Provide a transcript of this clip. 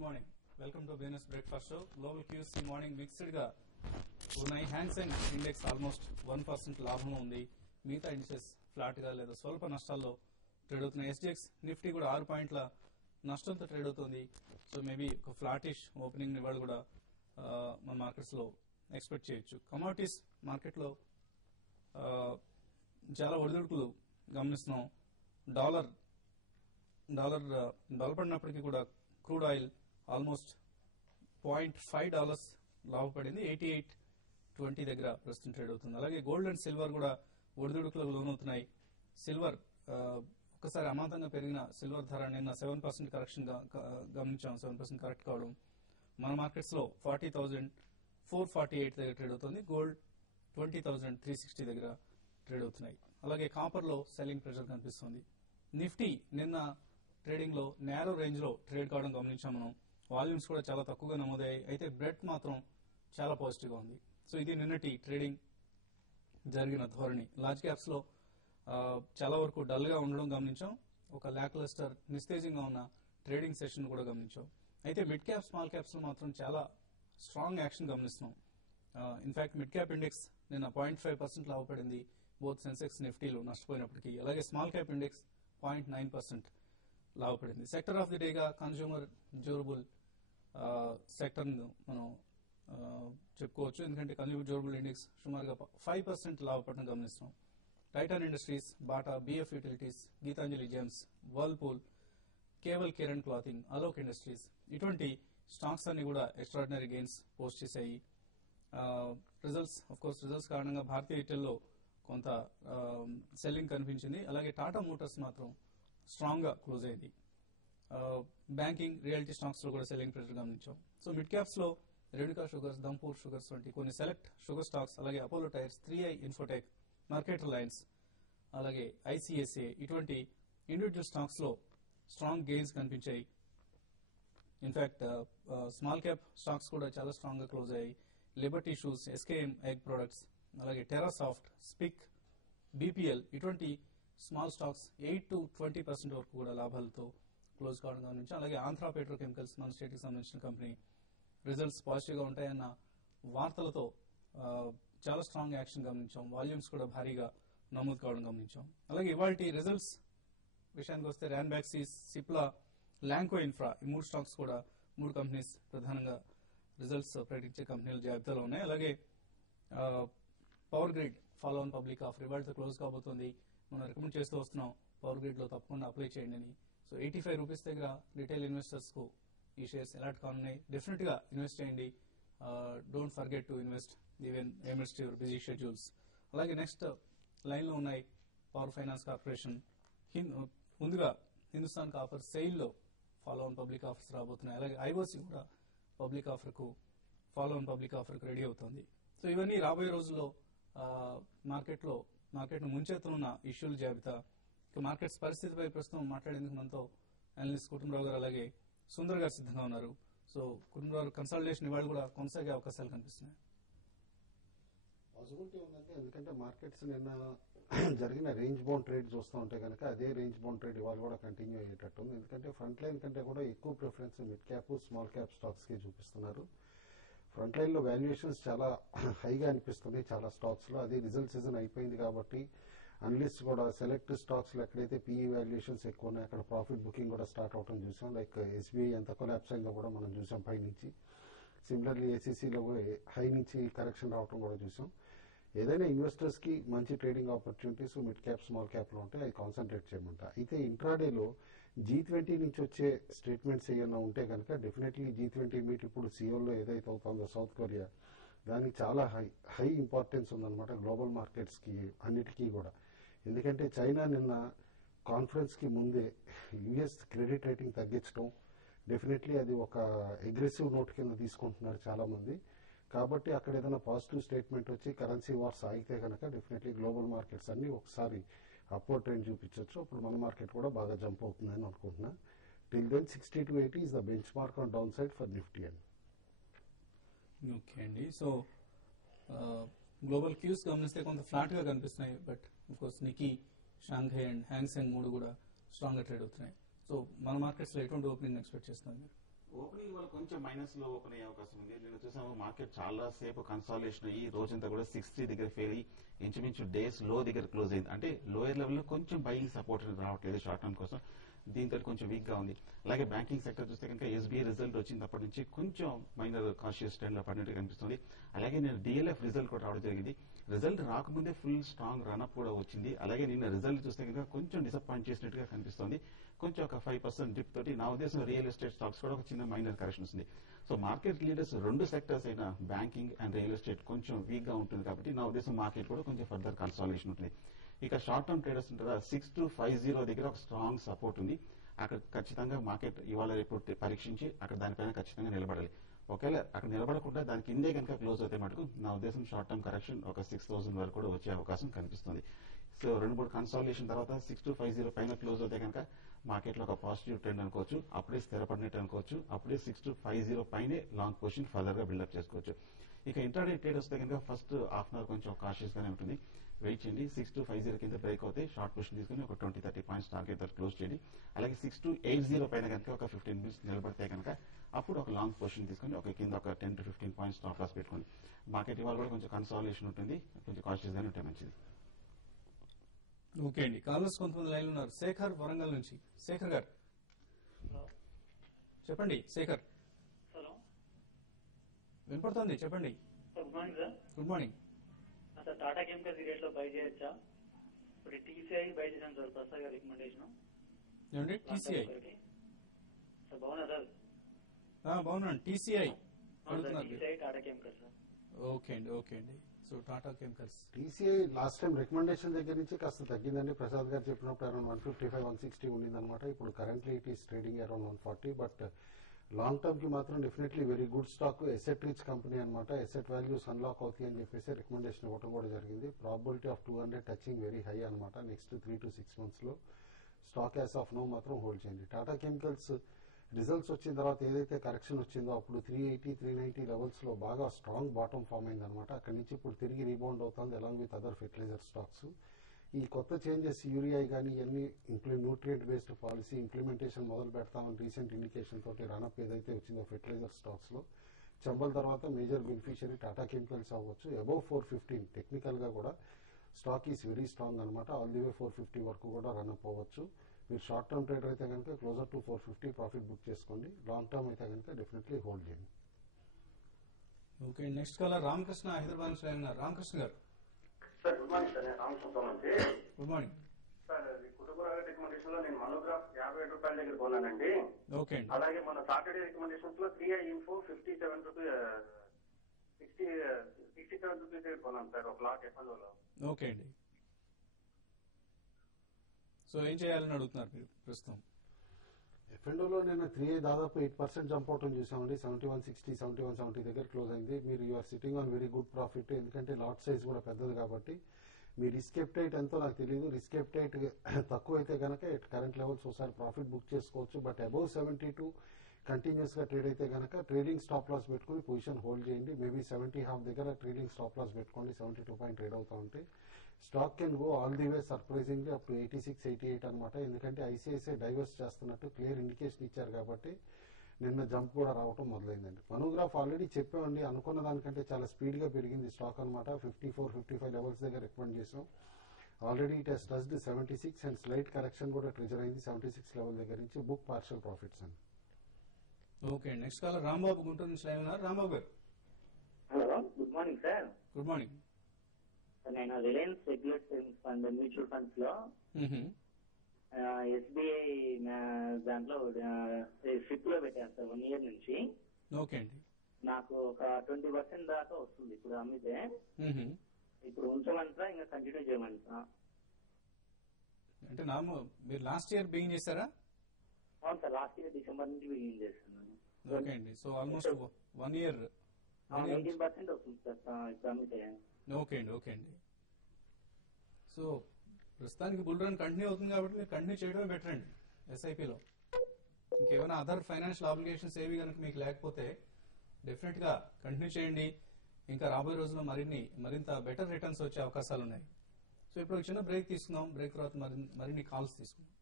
Good morning. Welcome to business breakfast show. Global cues ఈ morning mixed గా ఉన్నాయి. Hang Seng index almost 1% లాభంలో ఉంది. మిగతా ఇండెక్సెస్ ఫ్లాట్ గా లేదా స్వల్ప నష్టాల్లో ట్రేడ్ అవుతున్నాయి. ఎస్జిఎక్స్ నిఫ్టీ కూడా 6 పాయింట్ల నష్టంతో ట్రేడ్ అవుతుంది. సో మేబీ ఒక ఫ్లాటిష్ ఓపెనింగ్ ఇవాళ కూడా మన మార్కెట్స్ లో ఎక్స్పెక్ట్ చేయొచ్చు. కమోడిటీస్ మార్కెట్ లో చాలా ఒడిదుడుకులు గమనిస్తున్నాం. డాలర్ బలపడినప్పటికీ కూడా క్రూడ్ ఆయిల్ ఆల్మోస్ట్ $0.5 లాభపడింది. 88.20 దగ్గర ప్రస్తుతం ట్రేడ్ అవుతుంది. అలాగే గోల్డ్ అండ్ సిల్వర్ కూడా ఒడిదుడుకులకు లోనవుతున్నాయి. సిల్వర్ ఒకసారి అమాంతంగా పెరిగిన సిల్వర్ ధర నిన్న 7% కరెక్షన్ గమనించాం. 7% కరెక్ట్ కావడం మన మార్కెట్స్ లో 40,448 దగ్గర ట్రేడ్ అవుతుంది. గోల్డ్ 20,360 దగ్గర ట్రేడ్ అవుతున్నాయి. అలాగే కాపర్ లో సెల్లింగ్ ప్రెషర్ కనిపిస్తుంది. నిఫ్టీ నిన్న ట్రేడింగ్ లో నేరో రేంజ్ లో ట్రేడ్ కావడం గమనించాం మనం. వాల్యూమ్స్ కూడా చాలా తక్కువగా నమోదయ్యాయి. అయితే బ్రెడ్ మాత్రం చాలా పాజిటివ్ గా ఉంది. సో ఇది నిన్నటి ట్రేడింగ్ జరిగిన ధోరణి. లార్జ్ క్యాప్స్ లో చాలా వరకు డల్ గా ఉండడం గమనించాం. ఒక ల్యాక్ లస్టర్ నిస్తేజంగా ఉన్న ట్రేడింగ్ సెషన్ కూడా గమనించాం. అయితే మిడ్ క్యాప్ స్మాల్ క్యాప్స్ లో మాత్రం చాలా స్ట్రాంగ్ యాక్షన్ గమనిస్తున్నాం. ఇన్ఫాక్ట్ మిడ్ క్యాప్ ఇండెక్స్ నిన్న 0.5% లాభపడింది. బోత్ సెన్సెక్స్ నిఫ్టీలు నష్టపోయినప్పటికీ. అలాగే స్మాల్ క్యాప్ ఇండెక్స్ 0.9% లాభపడింది. సెక్టర్ ఆఫ్ ది డేగా కన్స్యూమర్ డ్యూరబుల్ సెక్టర్ మనం చెప్పుకోవచ్చు. ఎందుకంటే కన్స్యూమర్ డ్యూరబుల్ ఇండెక్స్ సుమారుగా 5% లాభపడడం గమనిస్తున్నాం. Titan industries, Bata, BF utilities, Gitanjali gems, Whirlpool, Kewal care and clothing, Alok industries ఇటువంటి స్టాక్స్ అన్ని కూడా ఎక్స్ట్రాడినరీ గెయిన్స్ పోస్ట్ చేశాయి. రిజల్ట్స్ కారణంగా భారతీయ రిటైల్లో కొంత సెల్లింగ్ కనిపించింది. అలాగే టాటా మోటార్స్ మాత్రం స్ట్రాంగ్ గా క్లోజ్ అయింది. బ్యాంకింగ్, రియాలిటీ స్టాక్స్ లో కూడా సెల్లింగ్ ప్రెషర్ గమనించాం. సో మిడ్ క్యాప్స్ లో రేణుకా షుగర్స్, దంపూర్ షుగర్స్ వంటి కొన్ని సెలెక్ట్ షుగర్ స్టాక్స్, అలాగే Apollo tyres, 3i infotech, market Reliance, అలాగే ఐసిఐసిఐ ఇటువంటి ఇండివిజువల్ స్టాక్స్ లో స్ట్రాంగ్ గెయిన్స్ కనిపించాయి. ఇన్ఫాక్ట్ స్మాల్ క్యాప్ స్టాక్స్ కూడా చాలా స్ట్రాంగ్ గా క్లోజ్ అయ్యాయి. Liberty shoes, SKM egg products, అలాగే టెరాసాఫ్ట్, స్పిక్, బీపీఎల్ ఇటువంటి స్మాల్ స్టాక్స్ 8 to 20% వరకు కూడా లాభాలతో క్లోజ్ కావడం గమనించాం. అలాగే ఆంధ్ర పెట్రోకెమికల్స్, మన స్టేట్ కి సంబంధించిన కంపెనీ రిజల్ట్స్ పాజిటివ్ గా ఉంటాయన్న వార్తలతో చాలా స్ట్రాంగ్ యాక్షన్ గమనించాం. వాల్యూమ్స్ కూడా భారీగా నమోదు కావడం గమనించాం. అలాగే ఇవాళ రిజల్ట్స్ విషయానికి వస్తే ర్యాన్బాక్సీస్, సిప్లా, ల్యాంకో ఇన్ఫ్రా ఈ 3 స్టాక్స్ కూడా 3 కంపెనీస్ ప్రధానంగా రిజల్ట్స్ ప్రకటించే కంపెనీల జాబితాలో ఉన్నాయి. అలాగే power grid follow on public offer ఇవాళతో క్లోజ్ కాబోతుంది. మనం రికమెండ్ చేస్తూ వస్తున్నాం పవర్ గ్రిడ్ లో తప్పకుండా అప్లై చేయండి అని. సో 85 రూపీస్ దగ్గర రిటైల్ ఇన్వెస్టర్స్ కు ఈ షేర్స్ అలాట్ కానున్నాయి. డెఫినెట్ గా ఇన్వెస్ట్ చేయండి. Don't forget to invest even amidst your busy schedules. అలాగే నెక్స్ట్ లైన్ లో ఉన్నాయి పవర్ ఫైనాన్స్ కార్పొరేషన్. ముందుగా హిందుస్థాన్ కాపర్ సెయిల్ లో ఫాలో ఆన్ పబ్లిక్ ఆఫర్స్ రాబోతున్నాయి. అలాగే ఐఓసి కూడా పబ్లిక్ ఆఫర్ కు ఫాలో ఆన్ పబ్లిక్ ఆఫర్ కు రెడీ అవుతుంది. సో ఇవన్నీ రాబోయే రోజుల్లో మార్కెట్ ను ముంచెత్తున్న ఇష్యూల జాబితా. ఇక మార్కెట్స్ పరిస్థితిపై ప్రస్తుతం మాట్లాడేందుకు మనతో అనలిస్ట్ కుటుంబరావు గారు అలాగే సుందర్ గారు సిద్ధంగా ఉన్నారు. సో కుటుంబరావు, కన్సల్టేషన్ ఇవాళ కూడా కొనసాగే అవకాశాలు కనిపిస్తున్నాయి. పాసిబిలిటీ ఉందంటే, ఎందుకంటే మార్కెట్స్ నిన్న జరిగిన రేంజ్ బౌండ్ ట్రేడ్ చూస్తూ ఉంటే కనుక అదే రేంజ్ బౌండ్ ట్రేడ్ ఇవాళ కూడా కంటిన్యూ అయ్యేటట్టు ఉంది. ఎందుకంటే ఫ్రంట్ లైన్ కంటే కూడా ఎక్కువ preference mid cap, small cap stocks కి చూపిస్తున్నారు. ఫ్రంట్ లైన్ లో వాల్యుయేషన్స్ చాలా హైగా అనిపిస్తుంది చాలా స్టాక్స్ లో. అది రిజల్ట్ సీజన్ అయిపోయింది కాబట్టి అనలిస్ట్ కూడా సెలెక్ట్ స్టాక్స్ లో ఎక్కడైతే పీఈ వాల్యుయేషన్స్ ఎక్కువ ఉన్నాయి అక్కడ ప్రాఫిట్ బుకింగ్ కూడా స్టార్ట్ అవడం చూసాం. లైక్ ఎస్బీఐ ఎంత కొలాప్స్ అయిందో కూడా మనం చూసాం పై నుంచి. సిమిలర్లీ ఏసీసీలో హై నుంచి కరెక్షన్ రావడం కూడా చూసాం. ఏదైనా ఇన్వెస్టర్స్ కి మంచి trading opportunities mid cap, small cap లో ఉంటాయి. అవి కాన్సన్ట్రేట్ చేయమంట. అయితే ఇంట్రాడేలో G20 నుంచి వచ్చే స్టేట్మెంట్స్ ఏమైనా ఉంటే కనుక డెఫినెట్లీ G20 మీట్ ఇప్పుడు సియోల్లో ఏదైతే అవుతుందో సౌత్ కొరియా, దానికి చాలా హై ఇంపార్టెన్స్ ఉందన్నమాట గ్లోబల్ మార్కెట్స్ కి అన్నిటికీ కూడా. ఎందుకంటే చైనా నిన్న కాన్ఫరెన్స్ కి ముందే యుఎస్ క్రెడిట్ రేటింగ్ తగ్గించడం, డెఫినెట్లీ అది ఒక అగ్రెసివ్ నోట్ కింద తీసుకుంటున్నారు చాలా మంది. కాబట్టి అక్కడ ఏదైనా పాజిటివ్ స్టేట్మెంట్ వచ్చి కరెన్సీ వార్స్ ఆగితే కనుక డెఫినెట్లీ గ్లోబల్ మార్కెట్స్ అన్ని ఒకసారి అప్వర్డ్ ట్రెండ్ చూపించవచ్చు. అప్పుడు మన మార్కెట్ కూడా బాగా జంప్ అవుతుందని అనుకుంటున్నా. Till then 60 to 80 is the benchmark on downside for Nifty. Okay అండి. సో గ్లోబల్ క్యూస్ గమనిస్తే కొంత ఫ్లాట్ గా కనిపిస్తున్నాయి. But course Nikkei, Shanghai and Hang Seng 3 కూడా స్ట్రాంగ్ గా ట్రేడ్ అవుతున్నాయి. సో మన మార్కెట్స్ లో ఎటువంటి ఓపెనింగ్ ఎక్స్పెక్ట్ చేస్తున్నారు మీరు? ఓపెనింగ్ వాళ్ళు కొంచెం మైనస్ లో ఓపెన్ అయ్యే అవకాశం ఉంది. నేను చూసాము మార్కెట్ చాలా సేపు కన్సాలిడేషన్ అయ్యి రోజంతా కూడా 63 దగ్గర ఫెయిల్ అయ్యి ఇంచుమించు డేస్ లో దగ్గర క్లోజ్ అయింది. అంటే లోయర్ లెవెల్ లో కొంచెం బయింగ్ సపోర్ట్ రావట్లేదు షార్ట్ టర్మ్ కోసం, దీంతో కొంచెం వీక్ గా ఉంది. అలాగే బ్యాంకింగ్ సెక్టర్ చూస్తే కనుక ఎస్బీఐ రిజల్ట్ వచ్చినప్పటి నుంచి కొంచెం మైనర్ కాన్షియస్ ట్రెండ్ లో పడినట్టు కనిపిస్తుంది. అలాగే నేను డిఎల్ఎఫ్ రిజల్ట్ కూడా రావడం జరిగింది. రిజల్ట్ రాకముందే ఫుల్ స్ట్రాంగ్ రన్అప్ కూడా వచ్చింది. అలాగే నిన్న రిజల్ట్ చూస్తే కనుక కొంచెం డిసప్పాయింట్ చేసినట్టుగా కనిపిస్తుంది. కొంచెం ఒక 5% డిప్ తోటి నా ఉద్దేశం రియల్ ఎస్టేట్ స్టాక్స్ కూడా ఒక చిన్న మైనర్ కరెక్షన్ వస్తుంది. సో మార్కెట్ లీడర్స్ రెండు సెక్టర్స్ అయిన బ్యాంకింగ్ అండ్ రియల్ ఎస్టేట్ కొంచెం వీక్ గా ఉంటుంది కాబట్టి నా ఉద్దేశం మార్కెట్ కూడా కొంచెం ఫర్దర్ కన్సాలిడేషన్ ఉంటుంది. ఇక షార్ట్ టర్మ్ ట్రేడర్స్ ఉంటారా 6250 దగ్గర ఒక స్ట్రాంగ్ సపోర్ట్ ఉంది. అక్కడ ఖచ్చితంగా మార్కెట్ ఇవాళ రేపు పరీక్షించి అక్కడ దానిపైన ఖచ్చితంగా నిలబడాలి. ఒకవేళ అక్కడ నిలబడకుండా దాని కిందే కనుక క్లోజ్ అయితే మటుకు నా ఉద్దేశం షార్ట్ టర్మ్ కరెక్షన్ ఒక 6000 వరకు కూడా వచ్చే అవకాశం కనిపిస్తుంది. సో 2-3 కన్సాలిడేషన్ తర్వాత 6250 పైన క్లోజ్ అవుతే కనుక మార్కెట్ లో ఒక పాజిటివ్ ట్రెండ్ అనుకోవచ్చు, అప్పుడే స్థిరపడినట్టు అనుకోవచ్చు, అప్పుడే 6250 పైనే లాంగ్ పొజిషన్ ఫర్దర్ గా బిల్డప్ చేసుకోవచ్చు. ఇక ఇంట్రాడే ట్రేడర్స్ కనుక ఫస్ట్ హాఫ్ అన్ అవర్ కొంచెం కాషియస్ గానే ఉంటుంది. వెయిట్ చేయండి. 6250 కింద బ్రేక్ అవుతే షార్ట్ పొజిషన్ తీసుకుని ఒక 20-30 పాయింట్స్ టార్గెట్ క్లోజ్ చేయండి. అలాగే 6280 పైన కనుక ఒక 15 మినిట్స్ నిలబడితే కనుక అప్పుడు ఒక లాంగ్ పొజిషన్ తీసుకుని ఒక కింద ఒక 10-15 పాయింట్స్ స్టాప్ లాస్ పెట్టుకోండి. మార్కెట్ ఇవాళ కూడా కొంచెం కన్సాలిడేషన్ ఉంటుంది, కొంచెం కాషియస్ గానే ఉంటే మంచిది. ఓకే అండి. కాలర్స్ కొంతమంది లైన్ ఉన్నారు. శేఖర్ వరంగల్ నుంచి. శేఖర్ గారు చెప్పండి. శేఖర్ హలో, వినపడుతుంది, చెప్పండి. Good morning sir. Good morning. Sir Tata chemicals ఈ రేట్లో బై చేయొచ్చా? ఇప్పుడు టీసీఐ బై చేశాను సార్, ప్రసాద్ గారి రికమెండేషన్. ఏమండి టీసీఐ? సార్ బాగున్నా సార్? బాగున్నాను. TCI TCI Tata chemicals sir. Okay అండి, ఓకే అండి. So Tata chemicals TCI last time recommendation దగ్గర నుంచి కాస్త తగ్గిందండి. ప్రసాద్ గారు చెప్పినప్పుడు అరౌండ్ 155-160 ఉండిందనమాట. ఇప్పుడు currently it is trading around 140. But long term కి మాత్రం definitely very good stock, asset rich company అనమాట. ఎసెట్ వాల్యూస్ అన్లాక్ అవుతాయి అని చెప్పేసి రికమెండేషన్ ఇవ్వడం కూడా జరిగింది. Probability of 200 touching very high అనమాట. నెక్స్ట్ 3 to 6 months లో స్టాక్ యాజ్ ఆఫ్ నో మాత్రం హోల్డ్ చేయండి. టాటా కెమికల్స్ రిజల్ట్స్ వచ్చిన తర్వాత ఏదైతే కరెక్షన్ వచ్చిందో అప్పుడు 380-390 లెవెల్స్ లో బాగా స్ట్రాంగ్ బాటమ్ ఫామ్ అయింది అనమాట. అక్కడి నుంచి ఇప్పుడు తిరిగి రీబౌండ్ అవుతుంది along with other fertilizer stocks. ఈ కొత్త చేంజెస్ యూరియా కానీ ఇవన్నీ న్యూట్రియంట్ బేస్డ్ పాలసీ ఇంప్లిమెంటేషన్ మొదలు పెడతామని రీసెంట్ ఇండికేషన్ తోటి రన్అప్ ఏదైతే వచ్చిందో ఫెర్టిలైజర్ స్టాక్స్ లో చంబల్ తర్వాత మేజర్ బెనిఫిషియరీ టాటా కెమికల్స్ అవ్వచ్చు. అబౌవ్ 415 టెక్నికల్ గా కూడా స్టాక్ ఈస్ వెరీ స్ట్రాంగ్ అనమాట. ఆల్ ది వే 450 వరకు కూడా రన్అప్ అవ్వచ్చు. మీరు షార్ట్ టర్మ్ ట్రేడర్ అయితే కనుక క్లోజర్ టు 450 ప్రాఫిట్ బుక్ చేసుకోండి. లాంగ్ టర్మ్ అయితే కనుక డెఫినెట్లీ హోల్డ్ చేయండి. Okay. Next caller Ramakrishna Hyderabad నుంచి లైన్ ఉన్నారు. రామకృష్ణ గారు సార్ గుడ్ మార్నింగ్ సార్. నేను రామకృష్ణ నుంచి. గుడ్ మార్నింగ్ సార్ కుటుంబ రికమెండేషన్ లో నేను మనోగ్రాఫ్ 57 రూపాయల దగ్గర కొన్నానండి. ఓకే అండి. అలాగే మన సాటర్డే రికమెండేషన్స్ లో 3i ఇన్ఫో 57 రూపీస్ 67 రూపీస్ దగ్గర కొన్నాను సార్ ఒక లాట్ ఎఫ్ఎన్ఓ లో. ఓకే అండి. సో ఏం చేయాలని అడుగుతున్నారు మీరు ప్రస్తుతం? ఎఫ్ఎండోలో నిన్న 3i దాదాపు 8% జంప్ అవటం చూసామండి. 7160, 7170 దగ్గర క్లోజ్ అయింది. మీరు you're sitting on very good profit. ఎందుకంటే లాట్ సైజ్ కూడా పెద్దది కాబట్టి. మీ రిస్క్ ఎప్టైట్ ఎంతో నాకు తెలియదు. రిస్క్ ఎప్టైట్ తక్కువ అయితే కనుక కరెంట్ లెవెల్స్ ఒకసారి ప్రాఫిట్ బుక్ చేసుకోవచ్చు. బట్ అబౌవ్ 72 కంటిన్యూస్ గా ట్రేడ్ అయితే కనుక ట్రేడింగ్ స్టాప్ లాస్ పెట్టుకుని పొజిషన్ హోల్డ్ చేయండి. మేబీ 70.5 దగ్గర ట్రేడింగ్ స్టాప్ లాస్ పెట్టుకోండి. 72 పాయింట్ ట్రేడ్ అవుతా ఉంటే stock can go all the way surprisingly up to 86-88 అనమాట. ఎందుకంటే ఐసిఐసిఐ డైవర్స్ చేస్తున్నట్టు క్లియర్ ఇండికేషన్ ఇచ్చారు కాబట్టి నిన్న జంప్ కూడా రావడం మొదలైందండి. మనోగ్రాఫ్ ఆల్రెడీ చెప్పామండి, అనుకున్న దానికంటే చాలా స్పీడ్ గా పెరిగింది స్టాక్ అనమాట. 54-55 లెవెల్స్ దగ్గర రికమెండ్ చేసాం. Already it has touched 76 and slight correction కూడా ట్రిజర్ అయింది 76 లెవెల్ దగ్గర నుంచి. బుక్ పార్షియల్ ప్రాఫిట్స్ అండి. Okay. Next caller Rambabu Guntur నుంచి లైన్ ఉన్నారు. రాంబాబు గారు hello, good morning sir. Good morning. నేను Reliance regular savings fund mutual funds లో ఎస్బీఐ దాంట్లో షిప్ లో పెట్టాను సార్ 1 year నుంచి. ఓకే అండి. నాకు ఒక 20% దాకా వస్తుంది ఇప్పుడు అమ్మితే. ఇప్పుడు ఉంచమంటా ఇంకా కంటిన్యూ చేయమంటా? అంటే మీరు లాస్ట్ ఇయర్ బిగిన్ చేశారా? అవును సార్, లాస్ట్ ఇయర్ డిసెంబర్ నుంచి బిగిన్ చేస్తున్నాను. ఓకే అండి. సో ఆల్మోస్ట్ 1 year 18% వస్తుంది సార్ ఇప్పుడు అమ్మితే. ఓకే అండి, ఓకే అండి. సో ప్రస్తుతానికి బుల్ రన్ కంటిన్యూ అవుతుంది కాబట్టి మీరు కంటిన్యూ చేయడమే బెటర్ అండి ఎస్ఐపిలో. ఇంకేమైనా అదర్ ఫైనాన్షియల్ ఆబ్లిగేషన్స్ ఏవి కనుక మీకు లేకపోతే డెఫినెట్ గా కంటిన్యూ చేయండి. ఇంకా రాబోయే రోజుల్లో మరింత బెటర్ రిటర్న్స్ వచ్చే అవకాశాలు ఉన్నాయి. సో ఇప్పుడు చిన్న బ్రేక్ తీసుకుందాం. బ్రేక్ తర్వాత మరిన్ని కాల్స్ తీసుకుందాం.